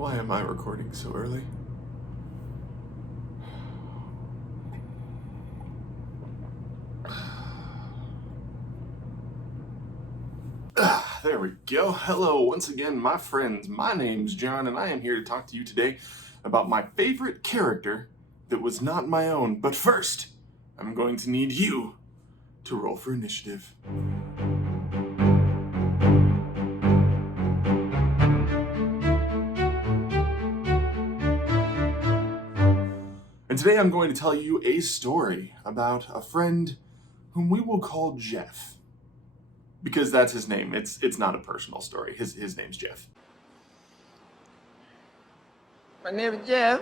Why am I recording so early? There we go. Hello once again, my friends. My name's John, and I am here to talk to you today about my favorite character that was not my own. But first, I'm going to need you to roll for initiative. And today I'm going to tell you a story about a friend whom we will call Jeff. Because that's his name. It's not a personal story. His name's Jeff. My name is Jeff.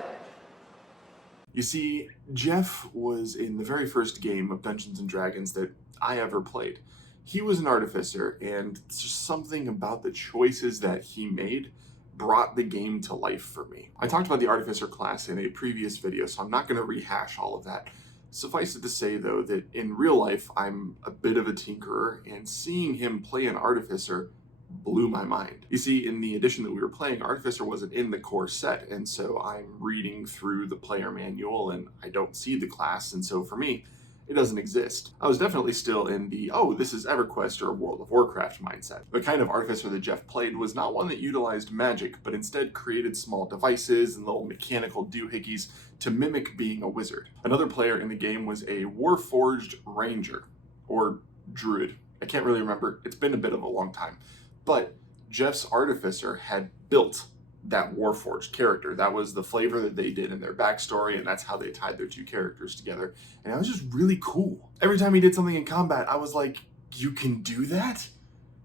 You see, Jeff was in the very first game of Dungeons & Dragons that I ever played. He was an artificer, and just something about the choices that he made brought the game to life for me. I talked about the artificer class in a previous video, so I'm not going to rehash all of that. Suffice it to say, though, that in real life, I'm a bit of a tinkerer, and seeing him play an artificer blew my mind. You see, in the edition that we were playing, Artificer wasn't in the core set, and so I'm reading through the player manual, and I don't see the class, and so for me, it doesn't exist. I was definitely still in the, oh, this is EverQuest or World of Warcraft mindset. The kind of Artificer that Jeff played was not one that utilized magic, but instead created small devices and little mechanical doohickeys to mimic being a wizard. Another player in the game was a Warforged Ranger, or Druid. I can't really remember. It's been a bit of a long time. But Jeff's Artificer had built that Warforged character. That was the flavor that they did in their backstory, and that's how they tied their two characters together. And it was just really cool. Every time he did something in combat, I was like, you can do that?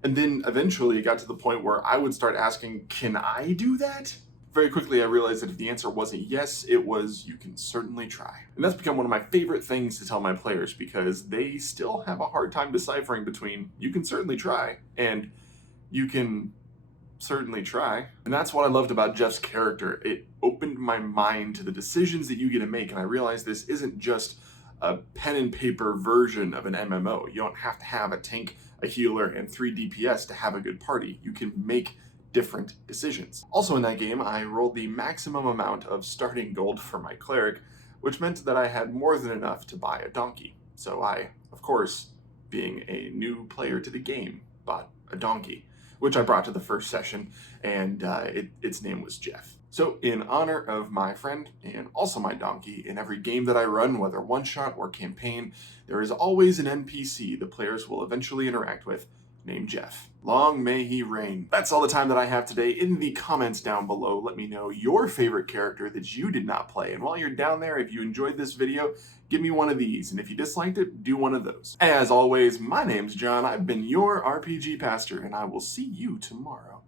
And then eventually it got to the point where I would start asking, can I do that? Very quickly, I realized that if the answer wasn't yes, it was, you can certainly try. And that's become one of my favorite things to tell my players, because they still have a hard time deciphering between, you can certainly try, and you can certainly try. And that's what I loved about Jeff's character. It opened my mind to the decisions that you get to make, and I realized this isn't just a pen and paper version of an MMO. You don't have to have a tank, a healer, and 3 DPS to have a good party. You can make different decisions. Also in that game, I rolled the maximum amount of starting gold for my cleric, which meant that I had more than enough to buy a donkey. So I, of course, being a new player to the game, bought a donkey, which I brought to the first session, and its name was Jeff. So in honor of my friend, and also my donkey, in every game that I run, whether one-shot or campaign, there is always an NPC the players will eventually interact with, named Jeff. Long may he reign. That's all the time that I have today. In the comments down below, let me know your favorite character that you did not play. And while you're down there, if you enjoyed this video, give me one of these. And if you disliked it, do one of those. As always, my name's John. I've been your RPG pastor, and I will see you tomorrow.